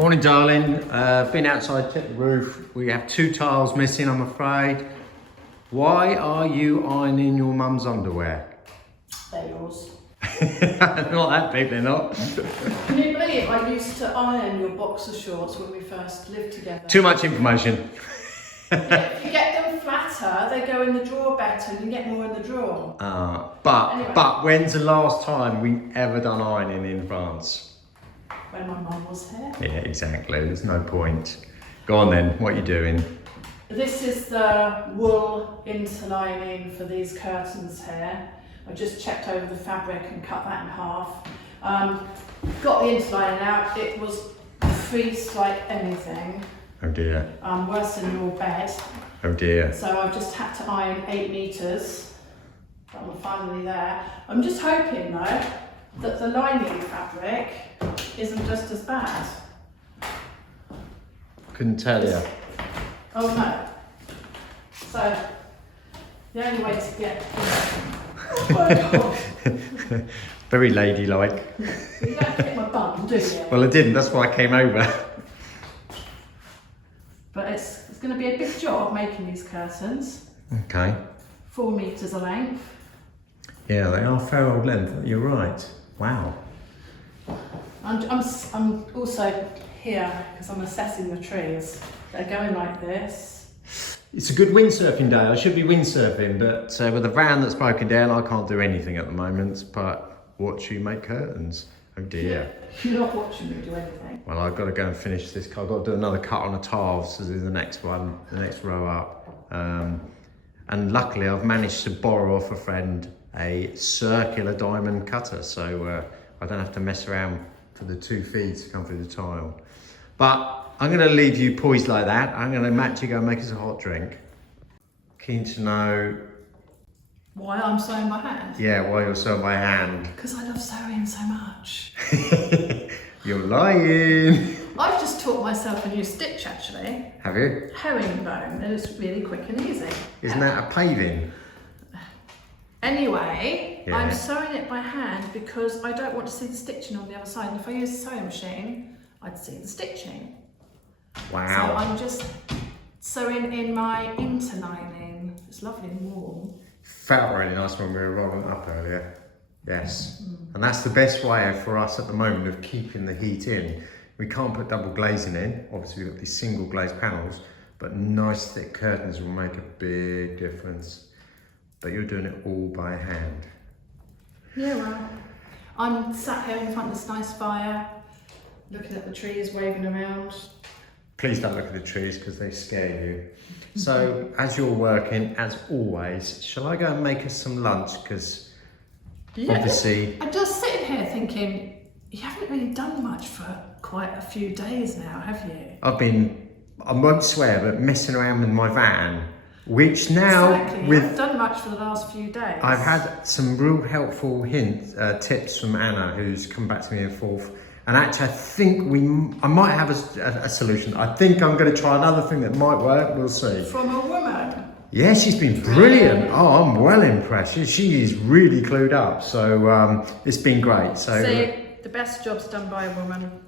Morning, darling. Been outside, checked the roof. We have 2 tiles missing, I'm afraid. Why are you ironing your mum's underwear? They're yours. Not that big, they're not. Can you believe I used to iron your boxer shorts when we first lived together? Too much information. If you get them flatter, they go in the drawer better and you get more in the drawer. But when's the last time we ever done ironing in France? When my mum was here. Yeah, exactly. There's no point. Go on then. What are you doing? This is the wool interlining for these curtains here. I just checked over the fabric and cut that in half. Got the interlining out. It was creased like anything. Oh dear. Worse than your bed. Oh dear. So I've just had to iron 8 metres. But we're finally there. I'm just hoping though that the lining fabric isn't just as bad. Couldn't tell you. Oh no. So the only way to get Very ladylike. You don't hit my bum, do you? Well, I didn't. That's why I came over. But it's going to be a big job making these curtains. Okay. 4 metres of length. Yeah, they are fair old length. You're right. Wow. I'm also here because I'm assessing the trees. They're going like this. It's a good windsurfing day. I should be windsurfing, but with a van that's broken down, I can't do anything at the moment but watch you make curtains. Oh dear. You're not watching me do anything. Well, I've got to go and finish this. I've got to do another cut on a tile to do the next one, the next row up. And luckily, I've managed to borrow off a friend a circular diamond cutter, so I don't have to mess around for the 2 feeds to come through the tile. But I'm going to leave you poised like that. I'm going to Matt, you go and make us a hot drink. Keen to know why I'm sewing my hand? Yeah, why you're sewing by hand. Because I love sewing so much. You're lying. I've just taught myself a new stitch actually. Have you? Herringbone, and it's really quick and easy. Isn't that a paving? Anyway, yeah. I'm sewing it by hand because I don't want to see the stitching on the other side. And if I use a sewing machine, I'd see the stitching. Wow. So I'm just sewing in my interlining. It's lovely and warm. Felt really nice when we were rolling up earlier. Yes. And that's the best way for us at the moment of keeping the heat in. We can't put double glazing in. Obviously we've got these single glazed panels, but nice thick curtains will make a big difference. But you're doing it all by hand. Yeah, well, I'm sat here in front of this nice fire, looking at the trees waving around. Please don't look at the trees because they scare you. So, as you're working, as always, shall I go and make us some lunch? Because obviously... I'm just sitting here thinking, you haven't really done much for quite a few days now, have you? I've been, I won't swear, but messing around with my van, which now... Exactly, you haven't done much for the last few days. I've had some real helpful tips from Anna, who's come back to me in forth. And actually, I think I might have a solution. I think I'm going to try another thing that might work. We'll see. From a woman? Yeah, she's been brilliant. Oh, I'm well impressed. She is really clued up. So it's been great. So see, the best job's done by a woman.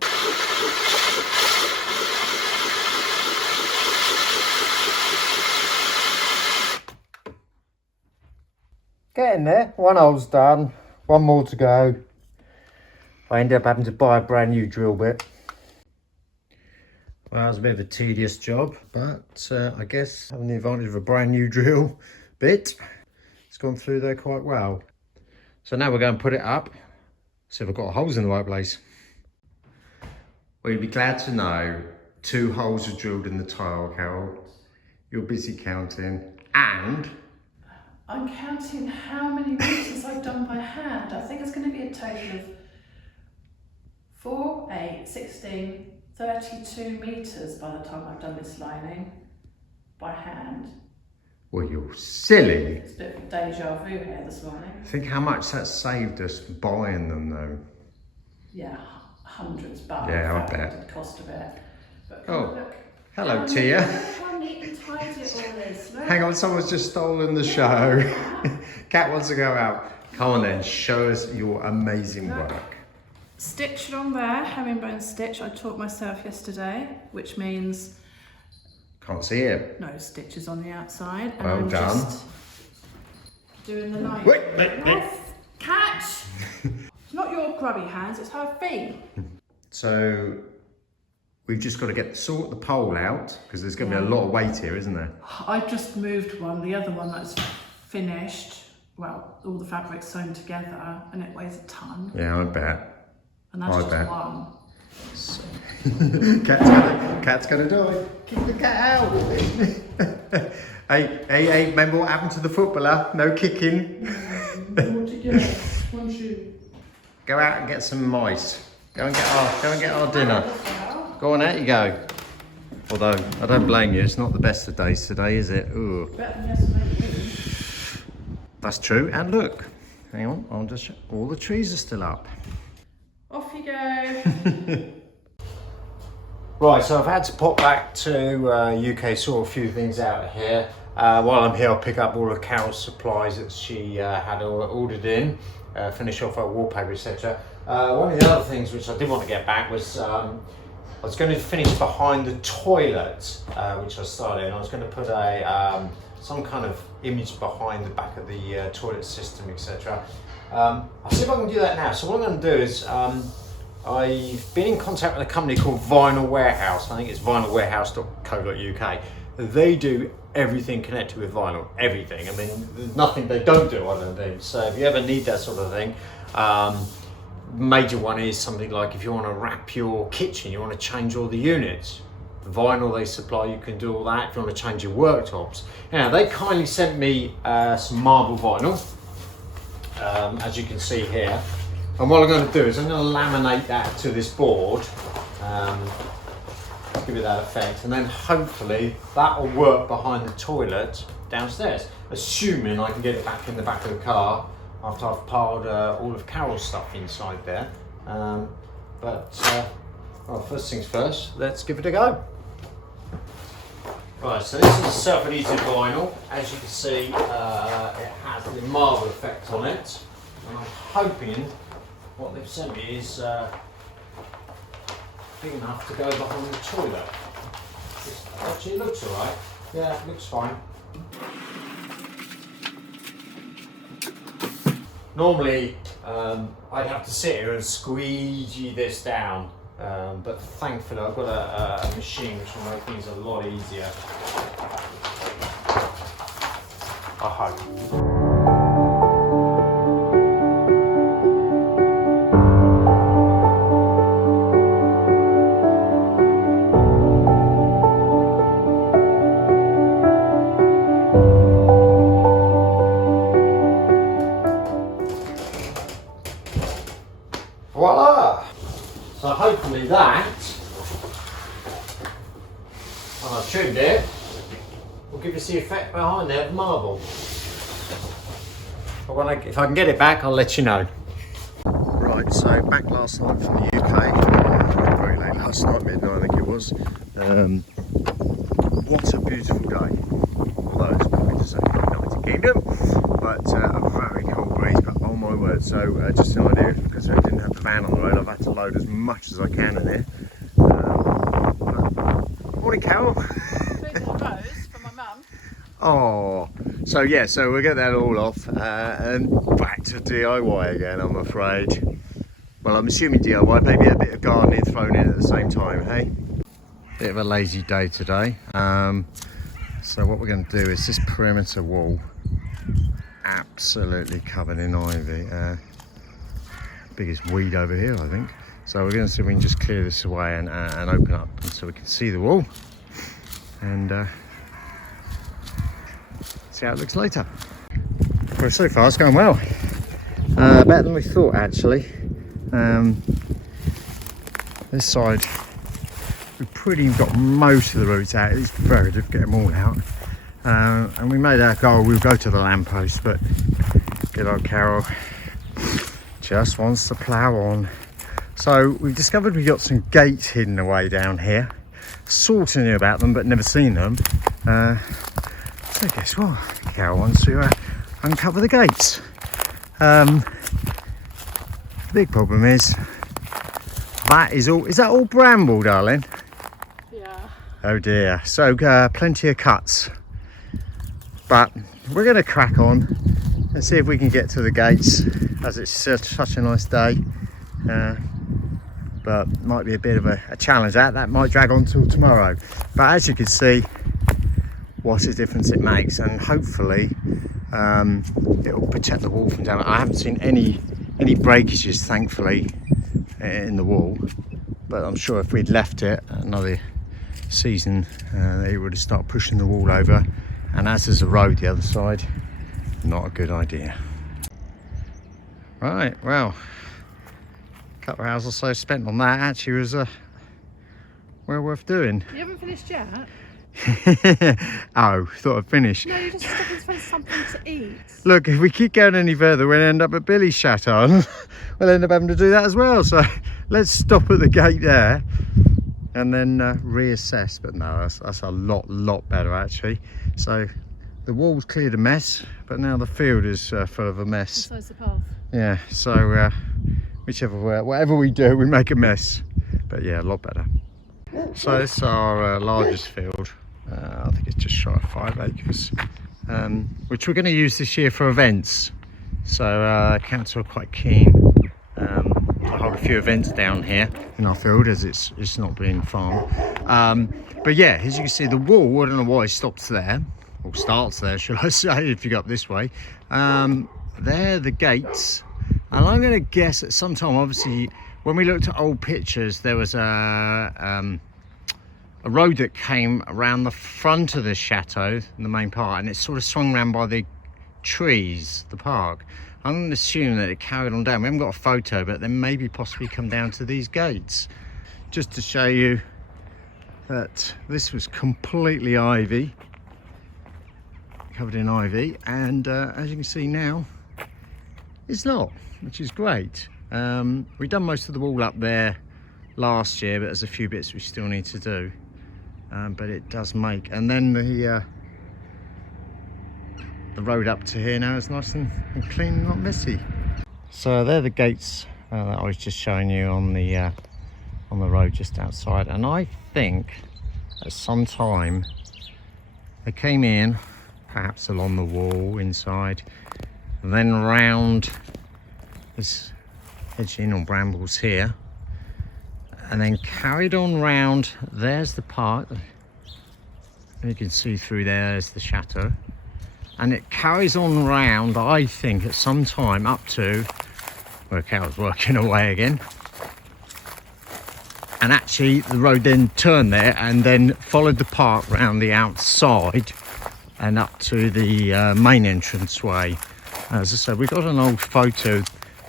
Getting there. One hole's done. One more to go. I ended up having to buy a brand new drill bit. Well, it was a bit of a tedious job, but I guess having the advantage of a brand new drill bit, it's gone through there quite well. So now we're going to put it up, see if I've got holes in the right place. Well, you'd be glad to know 2 holes are drilled in the tile, Carol. You're busy counting, and... I'm counting how many metres I've done by hand. I think it's going to be a total of 4, 8, 16, 32 metres by the time I've done this lining by hand. Well, you're silly. It's a bit of deja vu here this morning. Think how much that saved us buying them though. Yeah, hundreds, but yeah, I bet. The cost of it. But look. Hello, Tia. Look how neat and tidy it all is. Look. Hang on, someone's just stolen the show. Cat wants to go out. Come on then, show us your amazing work. stitch on there, herringbone stitch. I taught myself yesterday, which means Can't see it. no stitches on the outside. And Well I'm done. just doing the line. Wait. Nice catch. It's not your grubby hands, it's her feet. So we've just got to sort the pole out because there's going to be a lot of weight here, isn't there? I just moved one, the other one that's finished. Well, all the fabric's sewn together and it weighs a ton. Yeah, I bet. And that's just one. So, cat's gonna die. Kick the cat out. hey, remember what happened to the footballer? No kicking. One shoe. Go out and get some mice. Go and get our dinner. Go on, out you go. Although I don't blame you, it's not the best of days today, is it? Ooh. Better than yesterday. That's true. And look, hang on, I'll just all the trees are still up. Off you go. Right, so I've had to pop back to UK, sort a few things out here. While I'm here, I'll pick up all of Carol's supplies that she had ordered in, finish off her wallpaper, etc. One of the other things which I did want to get back was I was going to finish behind the toilet, which I started. I was going to put a some kind of image behind the back of the toilet system, etc. I'll see if I can do that now. So what I'm going to do is I've been in contact with a company called Vinyl Warehouse. I think it's vinylwarehouse.co.uk. They do everything connected with vinyl, everything. I mean, there's nothing they don't do, I don't think. So if you ever need that sort of thing, major one is something like if you want to wrap your kitchen, you want to change all the units. The vinyl they supply, you can do all that. If you want to change your worktops. Now, they kindly sent me some marble vinyl, as you can see here. And what I'm going to do is I'm going to laminate that to this board, give it that effect, and then hopefully that will work behind the toilet downstairs, assuming I can get it back in the back of the car after I've piled all of Carol's stuff inside there. Well, first things first, let's give it a go. Right, so this is self-adhesive vinyl. As you can see, it has the marble effect on it, and I'm hoping what they've sent me is big enough to go behind the toilet. Actually, it looks alright. Yeah, it looks fine. Normally, I'd have to sit here and squeegee this down, but thankfully I've got a machine which will make things a lot easier. I hope. Voila! So hopefully that, when I've trimmed it, will give us the effect behind there of marble. But if I can get it back, I'll let you know. Right, so back last night from the UK, very late last night, midnight I think it was. What a beautiful day. Although it's probably just only United Kingdom, but a very cold breeze, but oh my word. So just an idea, because I didn't have the van on the road, I've had to load as much as I can in here. Morning, Carol. Food and rose for my mum. Oh, so yeah, so we'll get that all off and back to DIY again, I'm afraid. Well, I'm assuming DIY, maybe a bit of gardening thrown in at the same time, hey? Bit of a lazy day today. So what we're going to do is this perimeter wall, absolutely covered in ivy. Biggest weed over here, I think. So we're going to see if we can just clear this away and open up so we can see the wall. And see how it looks later. Well, so far it's going well. Better than we thought, actually. This side, we've pretty got most of the roots out. It's very difficult to get them all out. And we made our goal, we'll go to the lamppost, but good old Carol just wants to plough on. So we've discovered we've got some gates hidden away down here. Sort of knew about them, but never seen them. So guess what? Carol wants to uncover the gates. The big problem is That is all. Is that all bramble, darling? Yeah. Oh dear. So plenty of cuts. But we're going to crack on and see if we can get to the gates, as it's such a nice day. But might be a bit of a challenge. That might drag on till tomorrow. But as you can see, what a difference it makes, and hopefully it will protect the wall from damage. I haven't seen any breakages, thankfully, in the wall, but I'm sure if we'd left it another season, it would have started pushing the wall over, and as there's a road the other side, not a good idea. Right, well, a couple of hours or so spent on that actually was well worth doing. You haven't finished yet? Oh, thought I'd finished. No, you just stopping to find something to eat. Look, if we keep going any further, we'll end up at Billy's Chateau. We'll end up having to do that as well. So let's stop at the gate there and then reassess. But no, that's a lot better actually. So the wall's cleared a mess, but now the field is full of a mess. So's the path. Yeah, so whatever we do, we make a mess. But yeah, a lot better. So this is our largest field. I think it's just shy of 5 acres, which we're going to use this year for events. So council are quite keen to hold a few events down here in our field, as it's not being farmed. But yeah, as you can see, the wall, I don't know why it stops there, or starts there, should I say, if you go up this way. There are the gates, and I'm going to guess at some time, obviously, when we looked at old pictures, there was a road that came around the front of the chateau, the main part, and it sort of swung around by the trees, the park. I'm going to assume that it carried on down. We haven't got a photo, but then maybe possibly come down to these gates. Just to show you that this was completely ivy, covered in ivy, and as you can see now, it's not, which is great. We've done most of the wall up there last year, but there's a few bits we still need to do. But it does make, and then the road up to here now is nice and clean and not messy. So they're the gates that I was just showing you on the road just outside, and I think at some time they came in, perhaps along the wall inside, and then round this hedging or brambles here, and then carried on round. There's the park, you can see through there's the chateau, and it carries on round, I think, at some time up to where Carol's working away again, and actually the road then turned there and then followed the park round the outside and up to the main entrance way. As I said, we got an old photo.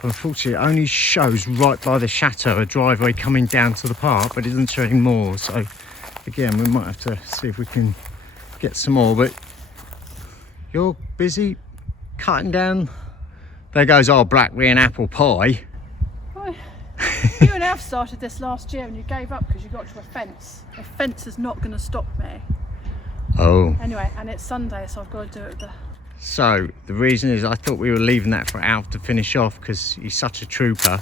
Unfortunately, it only shows right by the chateau a driveway coming down to the park, but it doesn't show any more. So again, we might have to see if we can get some more. But you're busy cutting down. There goes our blackberry and apple pie. Well, you and Alf started this last year and you gave up because you got to a fence. A fence is not going to stop me. Oh. Anyway, and it's Sunday, so I've got to do it with the... So the reason is I thought we were leaving that for Alf to finish off because he's such a trooper.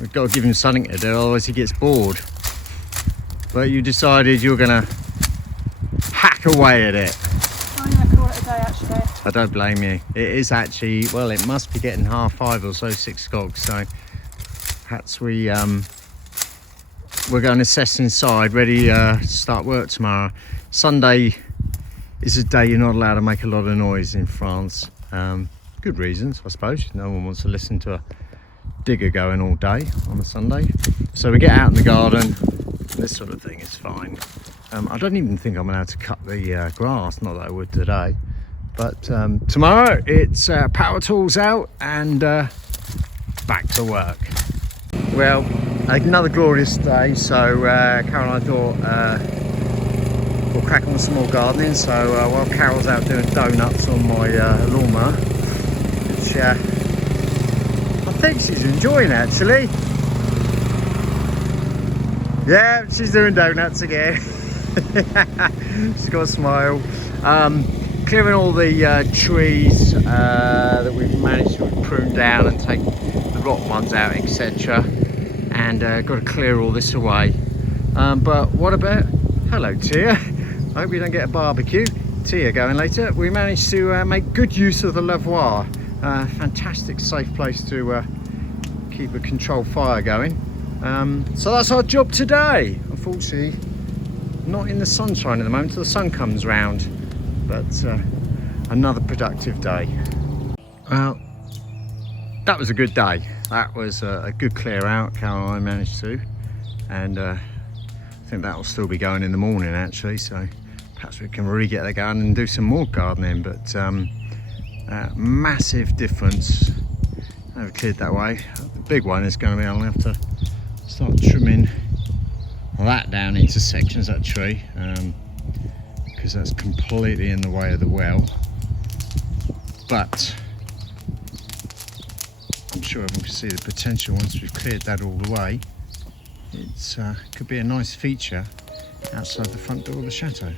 We've got to give him something to do, otherwise he gets bored. But you decided you're going to hack away at it. I'm going to call it a day, actually. I don't blame you. It is actually, well, it must be getting 5:30 or so, 6 o'clock. So perhaps we're going to assess inside, ready to start work tomorrow. Sunday is a day you're not allowed to make a lot of noise in France. Good reasons, I suppose. No one wants to listen to a digger going all day on a Sunday. So we get out in the garden. This sort of thing is fine. I don't even think I'm allowed to cut the grass, not that I would today. But tomorrow it's power tools out and back to work. Well, another glorious day. So Carol and I thought we'll crack on with some more gardening. So while Carol's out doing donuts on my lawnmower, which I think she's enjoying actually. Yeah, she's doing donuts again. She's got a smile. Clearing all the trees that we've managed to prune down and take the rotten ones out, etc. and got to clear all this away. But what about, hello Tia, I hope we don't get a barbecue. Tia going later. We managed to make good use of the lavoir. Fantastic safe place to keep a controlled fire going. So that's our job today. Unfortunately not in the sunshine at the moment until the sun comes round, but another productive day. Well, that was a good day. That was a good clear out. Carol and I managed to, and I think that will still be going in the morning actually, so perhaps we can really get that going and do some more gardening. But massive difference. I've cleared that way. The big one is going to be I'll have to start trimming that down into sections, that tree, because that's completely in the way of the well. But I'm sure everyone can see the potential once we've cleared that all the way. It's could be a nice feature outside the front door of the chateau.